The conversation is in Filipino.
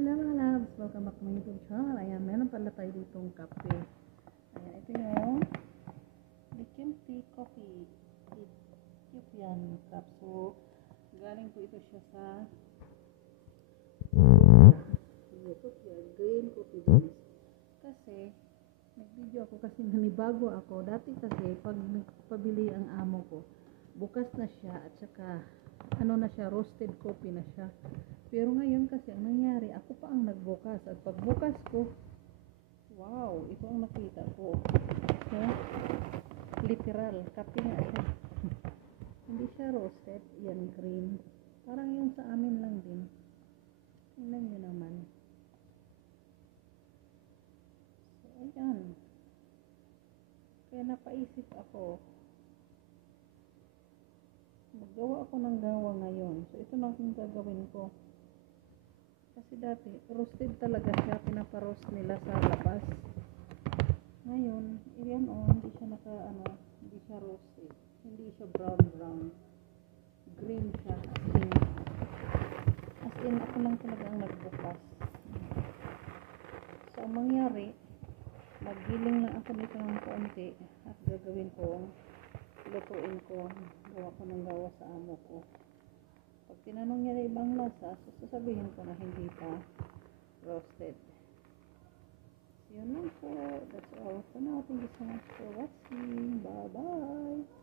Hello mga loves! Welcome back to my YouTube channel. Ayan, meron pala tayo ditong kape. Ayan, ito yung Likim Tea Coffee. Ethiopian cup. So, galing po ito siya sa Ethiopia. Green coffee beans. Kasi, nag-video ako kasi nanibago ako. Dati kasi, pag nagpabili ang amo ko, bukas na siya at saka ano na siya, roasted coffee na siya. Pero ngayon kasi ang nangyari, ako pa ang nagbukas. At pagbukas ko, wow, ito ang nakita ko. So, literal, kape nga siya. Hindi siya roasted, yan green. Parang yung sa amin lang din. Tingnan nyo naman. So, ayan. Kaya napaisip ako, maggawa ako ng gawa ngayon. So, ito lang yung gagawin ko. Kasi dati, roasted talaga siya. Pinaparoast nila sa labas. Ngayon, yan hindi siya hindi siya roasted. Hindi siya brown. Green siya. As in, ako lang talaga ang nagbukas. So, ang mangyari, maggiling lang ako nito ng konti at gagawin ko, lutuin ko, gawa ko ng gawa sa amo ko. Pag tinanong niya na ibang lasa, so sasabihin ko na hindi pa roasted. So, yun lang po. That's all for now. Thank you so much for watching. Bye-bye!